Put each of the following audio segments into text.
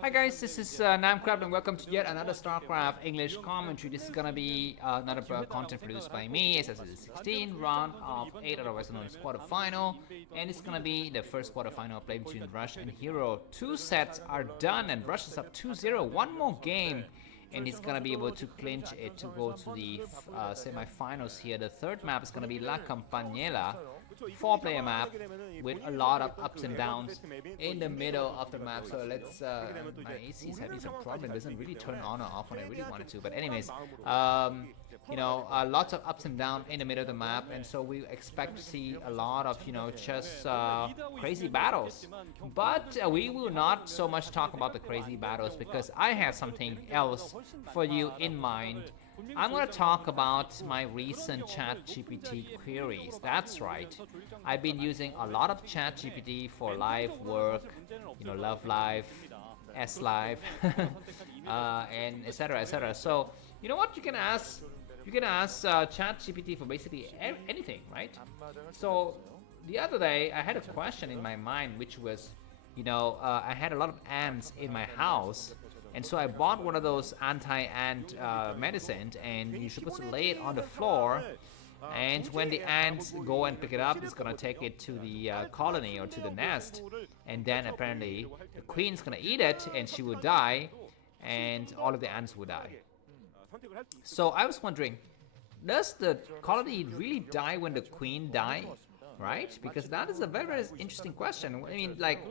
Hi guys, this is Namcraft and welcome to yet another StarCraft English commentary. This is gonna be another content produced by me. It's a 16 round of 8, otherwise known as quarterfinal, and it's gonna be the first quarterfinal play between Rush and Hero. Two sets are done and Rush is up 2-0. One more game and he's gonna be able to clinch it to go to the semi-finals here. The third map is gonna be La Campanella, 4-player map with a lot of ups and downs in the middle of the map. So let's my AC is having some problem, it doesn't really turn on or off when I really wanted to, but anyways, lots of ups and downs in the middle of the map, and so we expect to see a lot of just crazy battles, but we will not so much talk about the crazy battles because I have something else for you in mind. I'm going to talk about my recent ChatGPT queries. That's right. I've been using a lot of ChatGPT for live work, Love Live, S Live, and etc. etc. So, you know what? You can ask ChatGPT for basically anything, right? So, the other day I had a question in my mind, which was, I had a lot of ants in my house. And so I bought one of those anti-ant medicines, and you're supposed to lay it on the floor, and when the ants go and pick it up, it's gonna take it to the colony or to the nest, and then apparently the queen's gonna eat it and she will die, and all of the ants will die. So I was wondering, does the colony really die when the queen dies? Right? Because that is a very, very interesting question. I mean, like,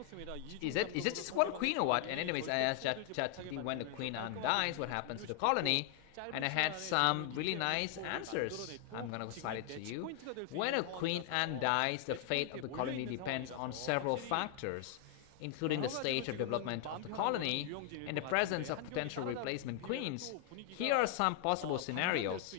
is it just one queen or what? And anyways, I asked ChatGPT when the queen ant dies, what happens to the colony? And I had some really nice answers. I'm gonna slide it to you. When a queen ant dies, the fate of the colony depends on several factors, including the stage of development of the colony and the presence of potential replacement queens. Here are some possible scenarios.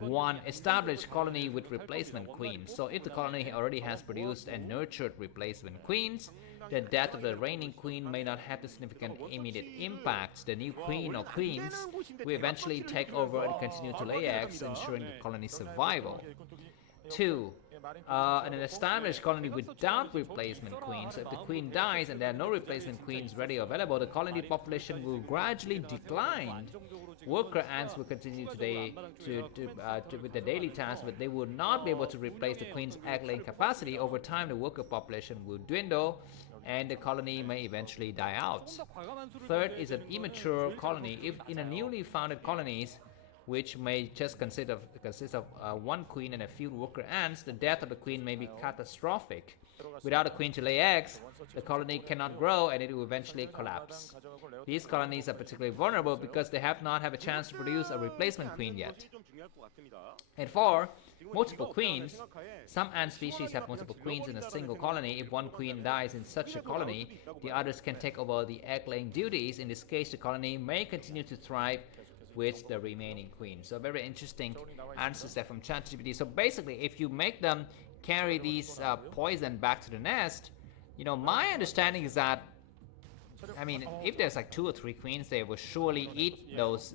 1. Established colony with replacement queens. So if the colony already has produced and nurtured replacement queens, the death of the reigning queen may not have a significant immediate impact. The new queen or queens will eventually take over and continue to lay eggs, ensuring the colony's survival. 2. An established colony without replacement queens. So if the queen dies and there are no replacement queens ready or available, the colony population will gradually decline. Worker ants will continue today with the daily tasks, but they will not be able to replace the queen's egg-laying capacity. Over time, the worker population will dwindle, and the colony may eventually die out. Third is an immature colony. If in a newly founded colonies, which may just consist of one queen and a few worker ants, the death of the queen may be catastrophic. Without a queen to lay eggs, the colony cannot grow and it will eventually collapse. These colonies are particularly vulnerable because they have not had a chance to produce a replacement queen yet. And 4, multiple queens. Some ant species have multiple queens in a single colony. If one queen dies in such a colony, the others can take over the egg-laying duties. In this case, the colony may continue to thrive with the remaining queen. So very interesting answers there from ChatGPT. So basically, if you make them carry these poison back to the nest, my understanding is that, I mean, if there's like 2 or 3 queens, they will surely eat those,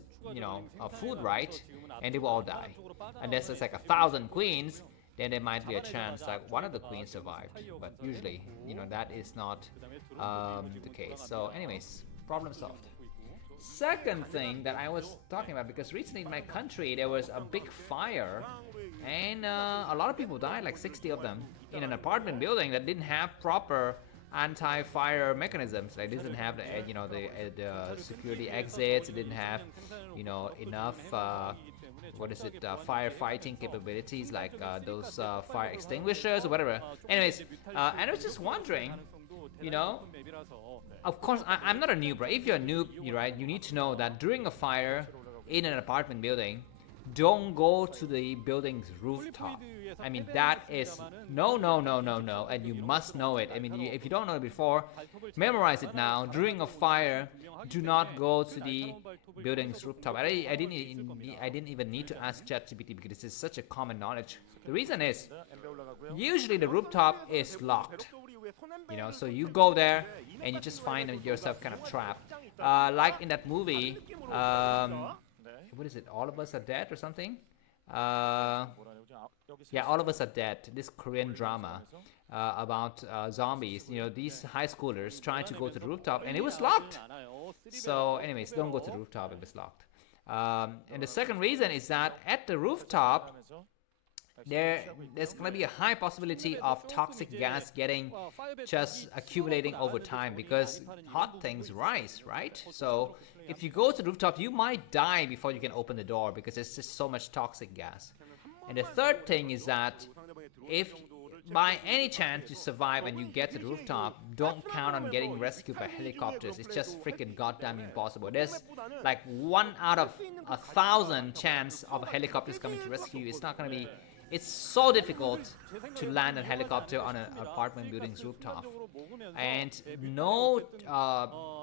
food, right? And they will all die. Unless there's like 1,000 queens, then there might be a chance that one of the queens survived. But usually, that is not the case. So anyways, problem solved. Second thing that I was talking about, because recently in my country there was a big fire and a lot of people died, like 60 of them, in an apartment building that didn't have proper anti-fire mechanisms. Like, didn't have the security exits. It didn't have enough firefighting capabilities, like those fire extinguishers or whatever. Anyways, and I was just wondering, of course, I'm not a noob, right? If you're a noob, right, you need to know that during a fire in an apartment building, don't go to the building's rooftop. I mean, that is no, and you must know it. I mean, if you don't know it before, memorize it now. During a fire, do not go to the building's rooftop. I didn't even need to ask ChatGPT because this is such a common knowledge. The reason is, usually the rooftop is locked. So you go there and you just find yourself kind of trapped. Like in that movie, what is it? All of Us Are Dead or something? Yeah, All of Us Are Dead. This Korean drama. about zombies. You know, these high schoolers trying to go to the rooftop, and it was locked. So, anyways, don't go to the rooftop if it's locked. And the second reason is that at the rooftop, there's going to be a high possibility of toxic gas getting just accumulating over time because hot things rise, right? So if you go to the rooftop, you might die before you can open the door because there's just so much toxic gas. And the third thing is that if by any chance you survive and you get to the rooftop, don't count on getting rescued by helicopters. It's just freaking goddamn impossible. There's like 1 out of 1,000 chance of a helicopter coming to rescue you. It's not going to be. It's so difficult to land a helicopter on an apartment building's rooftop. And no,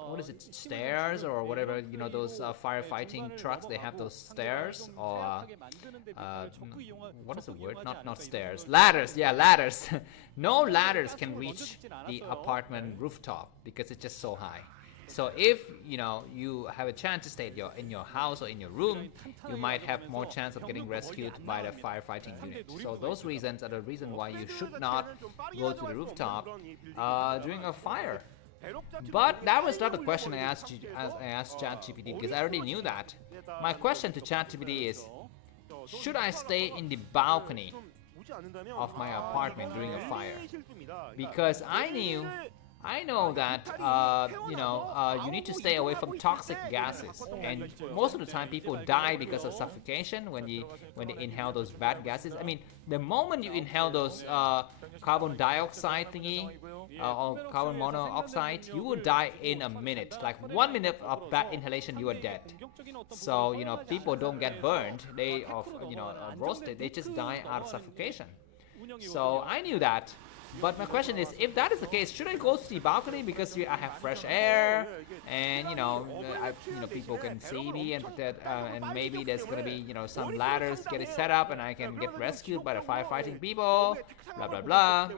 what is it, stairs or whatever, you know, those firefighting trucks, they have those stairs or, what is the word? Not stairs, ladders, yeah, ladders. No ladders can reach the apartment rooftop because it's just so high. So if you know you have a chance to stay in your house or in your room, you might have more chance of getting rescued by the firefighting unit. So those reasons are the reason why you should not go to the rooftop during a fire. But that was not the question I asked ChatGPT because I already knew that. My question to ChatGPT is, should I stay in the balcony of my apartment during a fire? Because I know that you need to stay away from toxic gases, and most of the time people die because of suffocation when they inhale those bad gases. I mean, the moment you inhale those carbon dioxide thingy or carbon monoxide, you will die in a minute. Like 1 minute of bad inhalation, you are dead. So people don't get burned, they roasted, they just die out of suffocation. So I knew that. But my question is, if that is the case, should I go to the balcony because I have fresh air and people can see me and maybe there's gonna be some ladders getting set up and I can get rescued by the firefighting people, blah blah blah.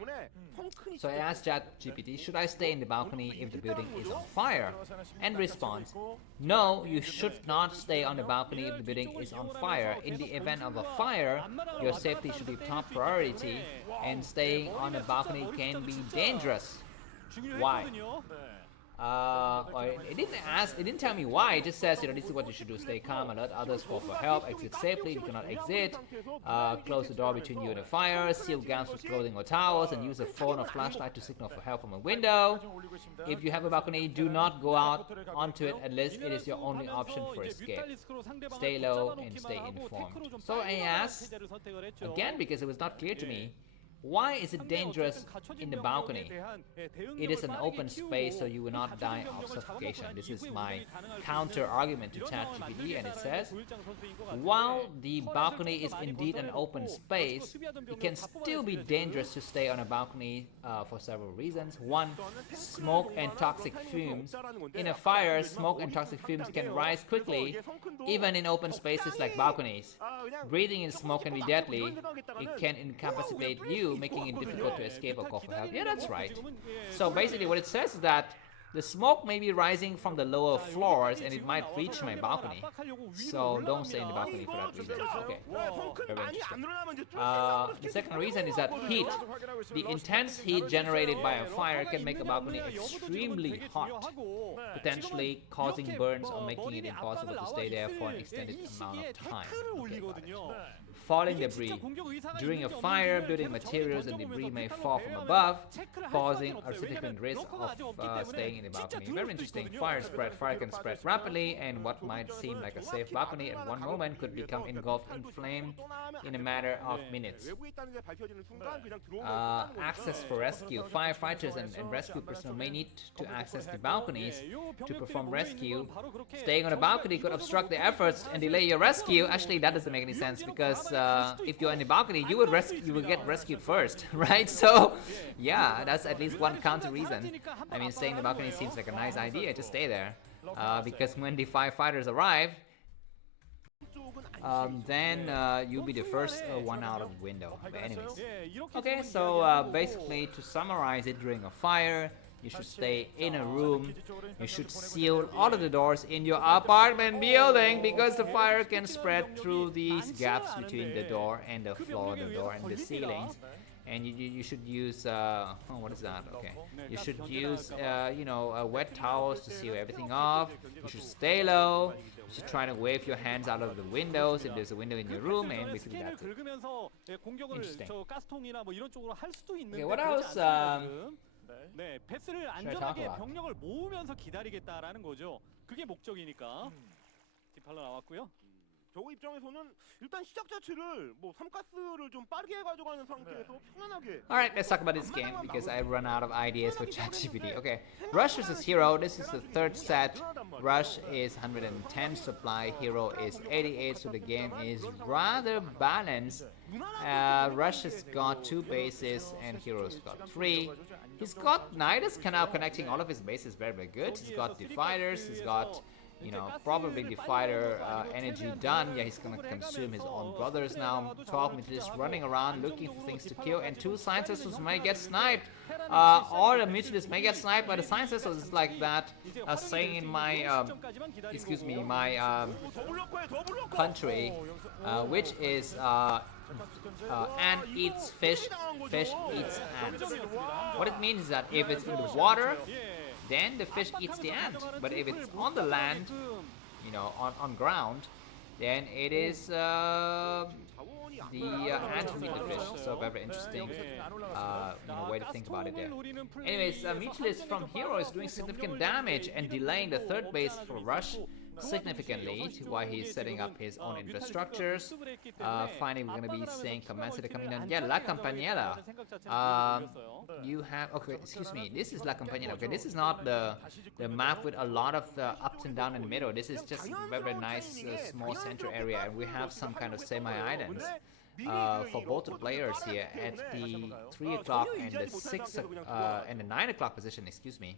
So I asked ChatGPT, should I stay in the balcony if the building is on fire? And response, no, you should not stay on the balcony if the building is on fire. In the event of a fire, your safety should be top priority, and staying on the balcony can be dangerous. Why? It didn't tell me why. It just says, this is what you should do. Stay calm, alert others, call for help, exit safely. You cannot exit. Close the door between you and the fire. Seal gaps with clothing or towels, and use a phone or flashlight to signal for help from a window. If you have a balcony, do not go out onto it unless it is your only option for escape. Stay low and stay informed. So I asked again because it was not clear to me. Why is it dangerous in the balcony? It is an open space, so you will not die of suffocation. This is my counter argument to ChatGPT, and it says, while the balcony is indeed an open space, it can still be dangerous to stay on a balcony for several reasons. One, smoke and toxic fumes. In a fire, smoke and toxic fumes can rise quickly, even in open spaces like balconies. Breathing in smoke can be deadly. It can incapacitate you, making it difficult to escape or call for help. Yeah, that's right. So basically what it says is that the smoke may be rising from the lower floors and it might reach my balcony. So don't stay in the balcony for that reason. Okay, very interesting. The second reason is that heat. The intense heat generated by a fire can make a balcony extremely hot, potentially causing burns or making it impossible to stay there for an extended amount of time. Okay, falling debris. During a fire, building materials and debris may fall from above, causing a significant risk of staying in the balcony. Very interesting. Fire can spread rapidly, and what might seem like a safe balcony at one moment could become engulfed in flame in a matter of minutes. Access for rescue. Firefighters and rescue personnel may need to access the balconies to perform rescue. Staying on a balcony could obstruct the efforts and delay your rescue. Actually, that doesn't make any sense because if you're in the balcony, you will get rescued first, right? So, yeah, that's at least one counter reason. I mean, staying in the balcony seems like a nice idea to stay there, because when the firefighters arrive, then you'll be the first one out of the window. But anyways, okay. So basically, to summarize it, during a fire, you should stay in a room. You should seal all of the doors in your apartment building because the fire can spread through these gaps between the door and the floor, the door and the ceilings. and you should use oh, what is that? Okay, you should use you know, wet towels to seal everything off. You should stay low. You should try to wave your hands out of the windows if there's a window in your room, and basically that's it. Interesting. Okay, what else? 네, 패스를 talk 안전하게 about? 병력을 모으면서 기다리겠다라는 거죠. 그게 목적이니까. 디팔러 나왔고요. 저거 입장에서는 일단 시작 자체를 뭐 3가스를 좀 빠르게 가져가는 상태에서 편안하게. Alright, let's talk about this game because I run out of ideas for ChatGPT. Okay, Rush versus Hero. This is the third set. Rush is 110 supply, Hero is 88, so the game is rather balanced. Rush has got 2 bases and Hero's got 3. He's got Nidus now connecting all of his bases very, very good. He's got Defiders, he's got, you know, probably Defider energy done. Yeah, he's gonna consume his own brothers now. 12 Mutalisks running around looking for things to kill, and 2 Science Vessels might get sniped. Or the Mutalisks may get sniped, but the Science Vessels is like that saying in my, excuse me, my country, which is ant eats fish, fish eats ants. What it means is that if it's in the water, then the fish eats the ant. But if it's on the land, you know, on ground, then it is the ant who eat the fish. So very interesting you know, way to think about it there. Anyways, Mutalisks from Hero is doing significant damage and delaying the third base for Rush significantly, to why he's setting up his own infrastructures. Finally, we're going to be seeing Command Center coming down. Yeah, La Campañera. You have, okay, excuse me, this is La Campañera. Okay, this is not the map with a lot of ups and down in the middle. This is just a very nice small center area, and we have some kind of semi-islands. For both the players here at the 3 o'clock and the 6 and the 9 o'clock position, excuse me.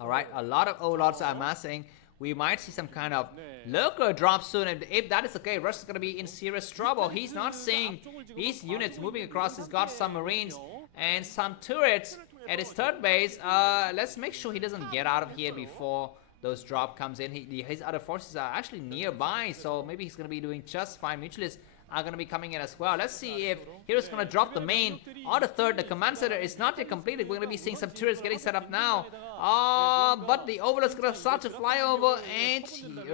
Alright, a lot of overlords are amassing. We might see some kind of lurker drop soon, and if that is okay, Rush is going to be in serious trouble. He's not seeing these units moving across. He's got some marines and some turrets at his third base. Let's make sure he doesn't get out of here before those drop comes in. His other forces are actually nearby, so maybe he's going to be doing just fine. Mutalisks are going to be coming in as well. Let's see if Hero's going to drop the main or the third. The command center is not yet completed. We're going to be seeing some turrets getting set up now. But the overlord's going to start to fly over, and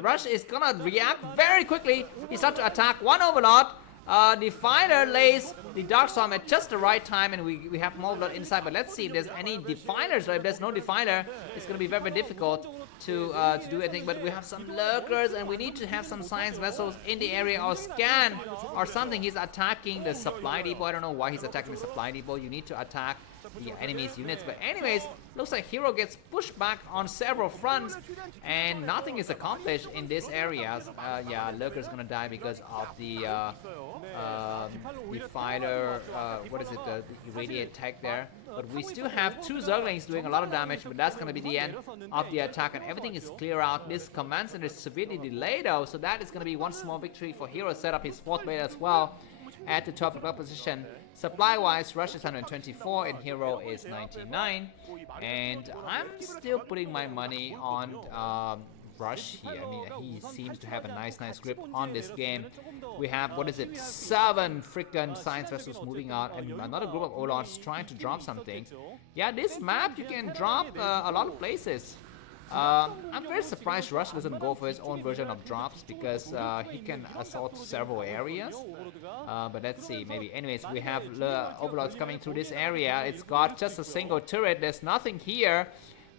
Rush is going to react very quickly. He starts to attack one overlord. The Defiler lays the Dark Storm at just the right time, and we have more blood inside. But let's see if there's any Defilers. If there's no Defiler, it's going to be very difficult to do anything. But we have some lurkers, and we need to have some science vessels in the area, or scan or something. He's attacking the supply depot. I don't know why he's attacking the supply depot. You need to attack the enemy's units. But anyways, looks like Hero gets pushed back on several fronts, and nothing is accomplished in this area. Yeah, Lurker's gonna die because of the Defiler, what is it, the irradiate tech there. But we still have 2 Zerglings doing a lot of damage, but that's gonna be the end of the attack, and everything is clear out. This command center is severely delayed though, so that is gonna be one small victory for Hero. Set up his 4th base as well at the 12 o'clock position. Supply-wise, Rush is 124 and Hero is 99. And I'm still putting my money on Rush here. I mean, he seems to have a nice grip on this game. We have, what is it, 7 freaking science vessels moving out, and another group of overlords trying to drop something. Yeah, this map you can drop a lot of places. I'm very surprised Rush doesn't go for his own version of drops, because he can assault several areas. But let's see, maybe. Anyways, we have overlords coming through this area. It's got just a single turret. There's nothing here.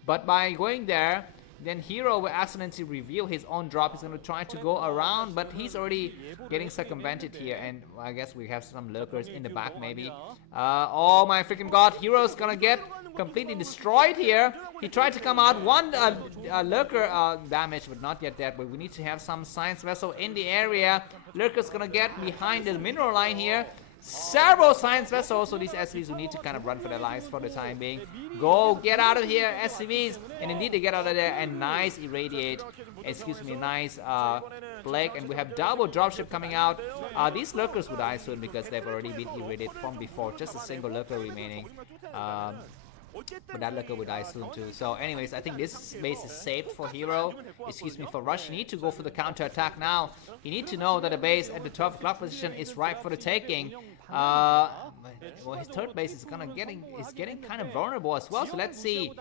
But by going there, then Hero will accidentally reveal his own drop. He's going to try to go around, but he's already getting circumvented here. And I guess we have some lurkers in the back, maybe. Oh my freaking god, Hero's gonna get completely destroyed here. He tried to come out, one lurker damage, but not yet dead. But we need to have some science vessel in the area. Lurker's gonna get behind the mineral line here. Several science vessels, so these SCVs will need to kind of run for their lives for the time being. Go, get out of here, SCVs. And indeed they get out of there, and nice irradiate, excuse me, nice plague. And we have double dropship coming out. These lurkers will die soon because they've already been irradiated from before. Just a single lurker remaining. But that lurker will die soon too. So anyways, I think this base is safe for Hero. Excuse me, for Rush. You need to go for the counter attack now. You need to know that the base at the 12 o'clock position is ripe for the taking. well, his third base is getting kind of vulnerable as well. So let's see.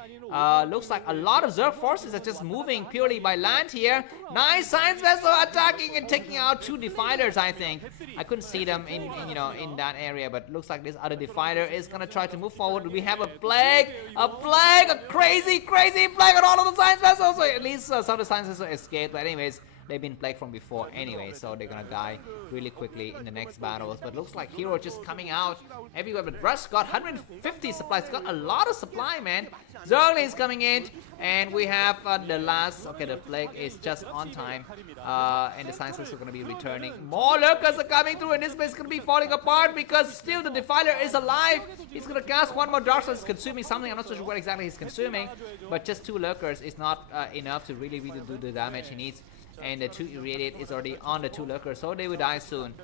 Looks like a lot of Zerg forces are just moving purely by land here. Nice Science Vessel attacking and taking out 2 Defilers, I think. I couldn't see them in that area, but looks like this other Defiler is gonna try to move forward. We have a plague, a crazy plague on all of the Science Vessels. So at least some of the Science Vessels escaped. But anyways, they've been plagued from before anyway, so they're gonna die really quickly in the next battles. But looks like Hero just coming out everywhere. But Rush got 150 supplies, got a lot of supply, man. Zergling is coming in, and we have the last. Okay, the plague is just on time, and the scientists are gonna be returning. More lurkers are coming through, and this base is gonna be falling apart because still the Defiler is alive. He's gonna cast one more Dark Soul. He's consuming something. I'm not so sure what exactly he's consuming, but just 2 lurkers is not enough to really do the damage he needs. And the 2 Irradiate is already on the 2 lurkers, so they will die soon.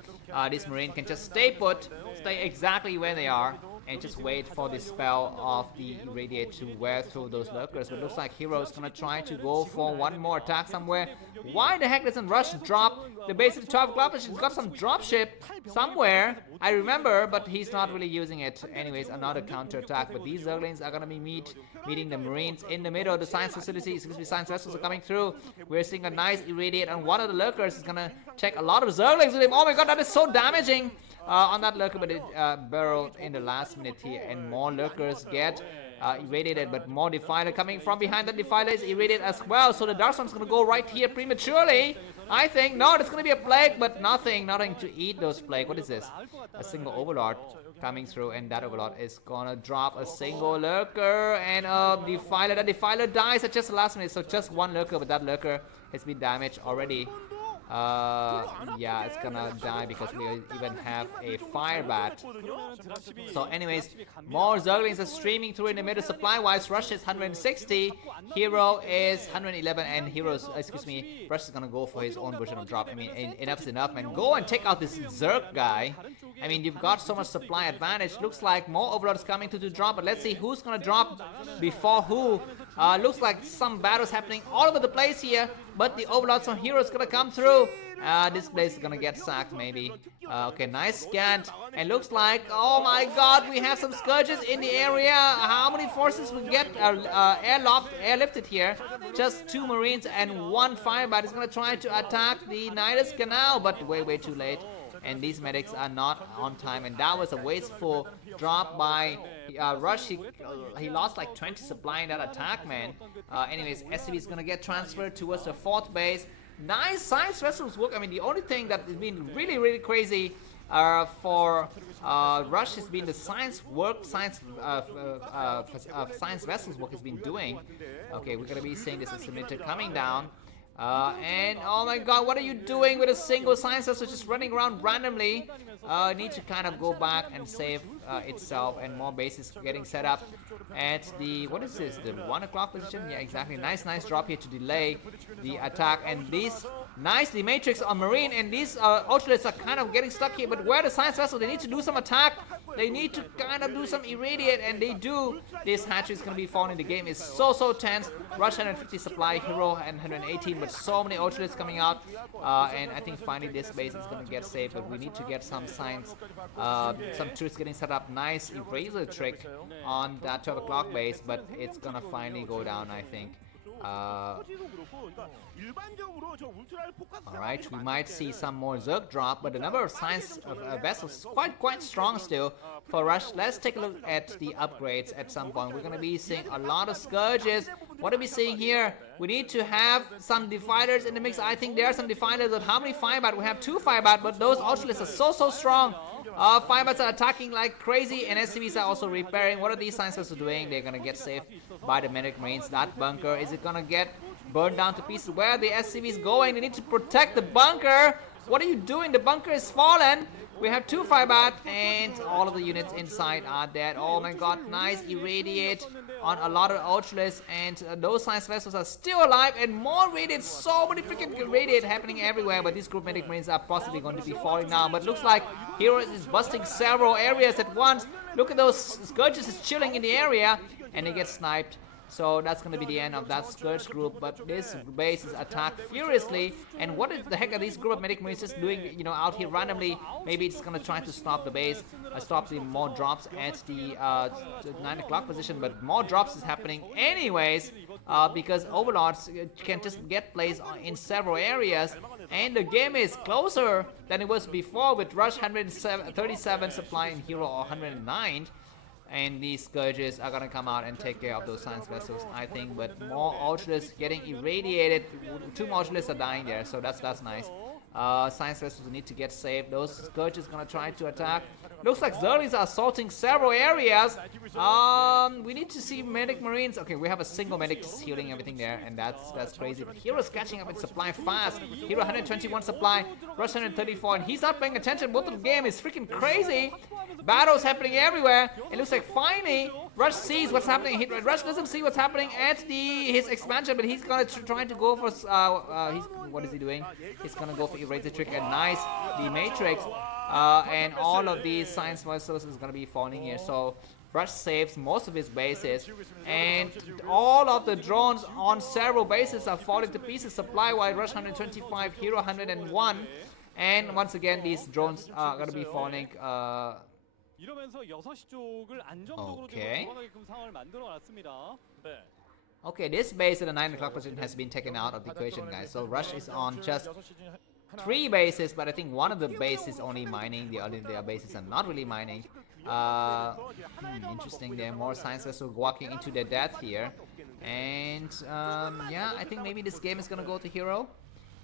This Marine can just stay put, stay exactly where they are, and just wait for the spell of the Irradiate to wear through those lurkers. But it looks like Hero is gonna try to go for one more attack somewhere. Why the heck doesn't Rush drop the base at 12 o'clock? She's got some dropship somewhere, I remember, but he's not really using it. Anyways, another counter attack. But these Zerglings are gonna be meeting the Marines in the middle of the science facility. Science vessels are coming through. We're seeing a nice Irradiate, and one of the lurkers is gonna check a lot of Zerglings with him. Oh my god, that is so damaging on that lurker, but it burrowed in the last minute here, and more lurkers get irradiated, but more Defiler coming from behind. That Defiler is irradiated as well, so the Darkstorm's gonna go right here prematurely, I think. No, there's gonna be a plague, but nothing to eat those plague. What is this? A single Overlord coming through, and that Overlord is gonna drop a single lurker, and Defiler. That Defiler dies at just the last minute, so just one lurker, but that lurker has been damaged already. Yeah, it's gonna die because we even have a Fire Bat. So anyways, more Zerglings are streaming through in the middle. Supply wise, Rush is 160, Hero is 111, and Rush is gonna go for his own version of drop. I mean, enough is enough, man. Go and take out this Zerg guy. I mean, you've got so much supply advantage. Looks like more Overlords coming to drop, but let's see who's gonna drop before who. Looks like some battles happening all over the place here, but the Overlords from Hero is gonna come through. This place is gonna get sacked maybe. Okay, nice scan, and looks like, oh my god, we have some Scourges in the area. How many forces will get airlifted here? Just 2 Marines and 1 Firebite is gonna try to attack the Nidus Canal, but way too late. And these medics are not on time, and that was a wasteful drop by Rush. He lost like 20 supply in that attack, man. Anyways, SCV is gonna get transferred towards the 4th base. Nice Science Vessels work. I mean, the only thing that has been really crazy for Rush has been the science vessels work has been doing. Okay, we're gonna be seeing this Assimilator coming down. And oh my god, what are you doing with a single science vessel just running around randomly? Need to kind of go back and save itself, and more bases getting set up at the, what is this, the 1 o'clock position? Yeah, exactly. Nice drop here to delay the attack, and these nicely Matrix on Marine, and these Ultralights are kind of getting stuck here, but where the science vessel, they need to do some attack. They need to kind of do some Irradiate, and they do. This hatchery is going to be falling. The game is so tense. Rush 150 supply, Hero and 118, but so many Ultralights coming out, and I think finally this base is going to get saved, but we need to get some signs, some troops getting set up. Nice Eraser trick on that 12 o'clock base, but it's going to finally go down, I think. Alright, we might see some more Zerg drop, but the number of science vessels is quite strong still for Rush. Let's take a look at the upgrades at some point. We're going to be seeing a lot of Scourges. What are we seeing here? We need to have some Defilers in the mix. I think there are some Defilers, but how many Firebat? We have 2 Firebat, but those Ultralights are so strong. Firebats are attacking like crazy, and SCVs are also repairing. What are these science vessels doing? They're gonna get saved by the Medic Marines. That bunker, is it gonna get burned down to pieces? Where are the SCVs going? They need to protect the bunker. What are you doing? The bunker is fallen. We have 2 Firebat, and all of the units inside are dead. Oh my god, nice Irradiate on a lot of Ultralights, and those science vessels are still alive, and more Radiate. So many freaking Radiate happening everywhere, but these group Medic Marines are possibly going to be falling now. But looks like Heroes is busting several areas at once. Look at those Scourges is chilling in the area, and they get sniped So that's gonna be the end of that Scourge group. But this base is attacked furiously. And what the heck are these group of Medic Marines just doing, you know, out here randomly? Maybe it's gonna try to stop the base, stop the more drops at the 9 o'clock position. But more drops is happening anyways, because Overlords can just get placed in several areas. And the game is closer than it was before with Rush 137 supply and Hero 109. And these Scourges are gonna come out and take care of those Science Vessels, I think. But more Ultralists getting irradiated. 2 more Ultralists are dying there, so that's nice. Science Vessels need to get saved. Those Scourges gonna try to attack. Looks like Zerglings are assaulting several areas. We need to see Medic Marines. Okay, we have a single medic healing everything there, and that's crazy. But Hero's catching up in supply fast. Hero 121 supply, Rush 134, and he's not paying attention. Both of the game is freaking crazy. Battles happening everywhere. It looks like finally Rush sees what's happening. Rush doesn't see what's happening at his expansion, but he's gonna try to go for what is he doing? He's gonna go for Erase the Trick, and nice the Matrix. And all of these Science Vessels is gonna be falling here. So Rush saves most of his bases, and all of the drones on several bases are falling to pieces. Supply-wise, Rush 125, Hero 101, and once again these drones are gonna be falling. Okay. Okay, this base at the 9 o'clock position has been taken out of the equation, guys. So Rush is on just 3 bases, but I think one of the bases is only mining. The other bases are not really mining. Interesting. There are more Science Vessels walking into their death here. And yeah, I think maybe this game is gonna go to Hero.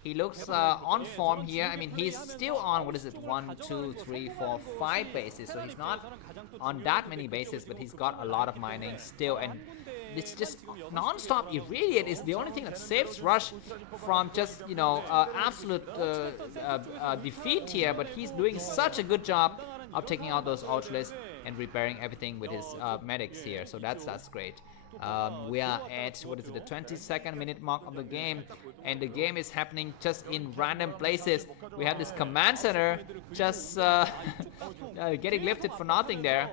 He looks on form here. I mean, he's still on, what is it, 1, 2, 3, 4, 5 bases. So he's not on that many bases, but he's got a lot of mining still. And it's just non-stop irradiate is the only thing that saves Rush from just, you know, absolute defeat here. But he's doing such a good job of taking out those Ultralists and repairing everything with his medics here. So that's great. We are at, what is it, the 22nd minute mark of the game, and the game is happening just in random places. We have this command center just getting lifted for nothing there,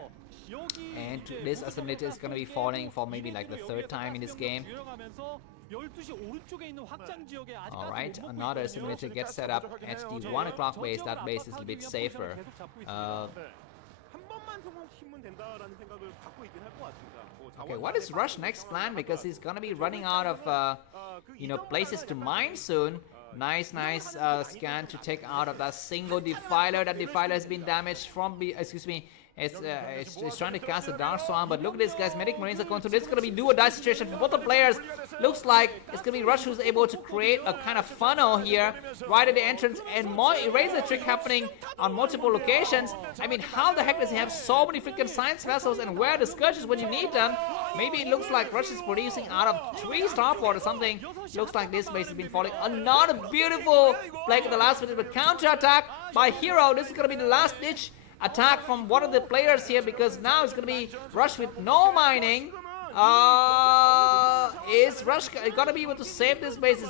and this assimilator is going to be falling for maybe like the 3rd time in this game. Alright, another assimilator gets set up at the 1 o'clock base. That base is a bit safer. Okay, what is Rush next plan? Because he's gonna be running out of you know, places to mine soon. Nice scan to take out of that single Defiler. That Defiler has been damaged from it's trying to cast a Dark Swarm, but look at this, guys. Medic Marines are going through. This is going to be do or die situation for both the players. Looks like it's going to be Rush who's able to create a kind of funnel here right at the entrance, and more Eraser Trick happening on multiple locations. I mean, how the heck does he have so many freaking Science Vessels, and where are the Scourges when you need them? Maybe it looks like Rush is producing out of 3 starport or something. Looks like this base has been falling. Another beautiful play at the last minute, but counter attack by Hero. This is going to be the last ditch attack from one of the players here, because now it's gonna be Rush with no mining. Is Rush gonna be able to save this base?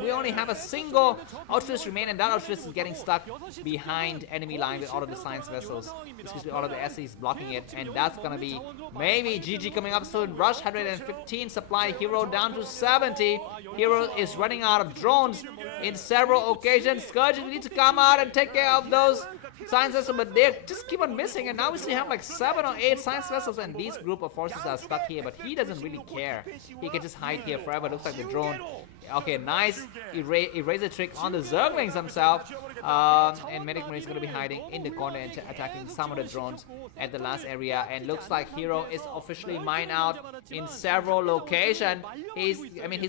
We only have a single Ultralist remain, and that Ultralist is getting stuck behind enemy line with all of the Science Vessels. Excuse me, all of the SCs blocking it, and that's gonna be maybe GG coming up soon. Rush 115 supply, Hero down to 70. Hero is running out of drones in several occasions. Scourge need to come out and take care of those Science Vessels, but they just keep on missing, and now we still have like 7 or 8 Science Vessels, and these group of forces are stuck here, but he doesn't really care. He can just hide here forever. Looks like the drone. Okay, nice Eraser Trick on the Zerglings himself, and Medic Marine is going to be hiding in the corner and attacking some of the drones at the last area, and looks like Hero is officially mined out in several locations. He's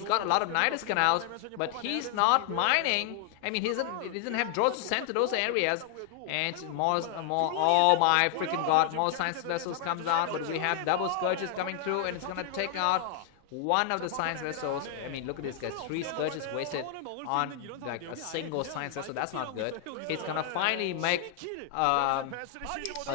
got a lot of Nidus canals, but he's not mining. I mean, he doesn't have drones to send to those areas. And more, oh my freaking god, more Science Vessels comes out, but we have double Scourges coming through, and it's gonna take out one of the Science Vessels. I mean, look at this, guys, 3 Scourges wasted on like a single Science Vessel. That's not good. He's gonna finally make a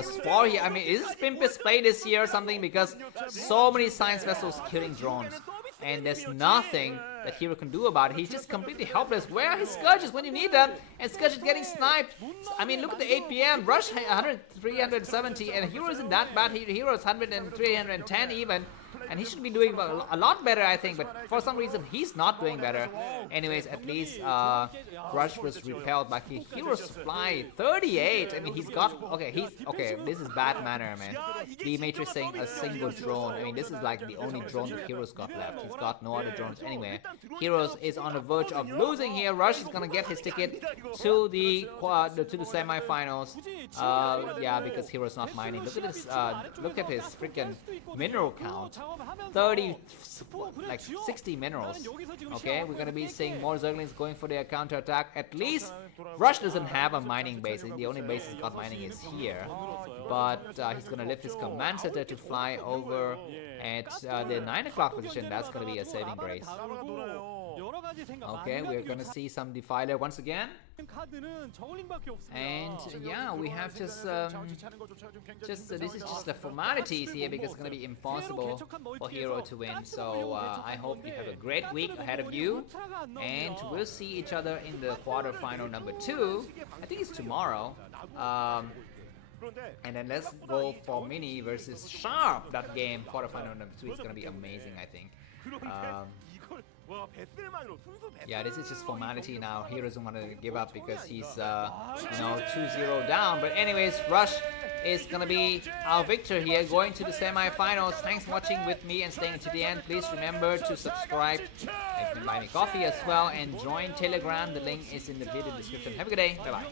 Spore here. I mean, is this Pimpus play this year or something? Because so many Science Vessels killing drones, and there's nothing that Hero can do about it. He's just completely helpless. Where are his Scourges when you need them? And Scourge is getting sniped. I mean, look at the 8 PM. Rush 370, and Hero isn't that bad. Hero is 100 and 310 even. and he should be doing a lot better, I think. But for some reason, he's not doing better. Anyways, at least Rush was repelled by Hero Supply 38. I mean, he's got okay. This is bad manner, man. The Matrixing a single drone. I mean, this is like the only drone that Heroes got left. He's got no other drones anyway. Heroes is on the verge of losing here. Rush is gonna get his ticket to the semi-finals. Yeah, because Heroes not mining. Look at this. Look at his freaking mineral count. 60 minerals. Okay, we're gonna be seeing more Zerglings going for their counter attack. At least Rush doesn't have a mining base. The only base he's got mining is here. But he's gonna lift his command center to fly over at the 9 o'clock position. That's gonna be a saving grace. Okay, we're gonna see some Defiler once again. And yeah, we have this is just the formalities here because it's gonna be impossible for Hero to win. So I hope you have a great week ahead of you, and we'll see each other in the quarterfinal number 2. I think it's tomorrow. And then let's go for Mini versus Sharp. That game, quarterfinal number 2, is gonna be amazing, I think. Yeah, this is just formality now. He doesn't want to give up because he's 2-0 down. But anyways, Rush is gonna be our victor here, going to the semi-finals. Thanks for watching with me and staying to the end. Please remember to subscribe. You can buy me coffee as well and join Telegram. The link is in the video description. Have a good day. Bye bye.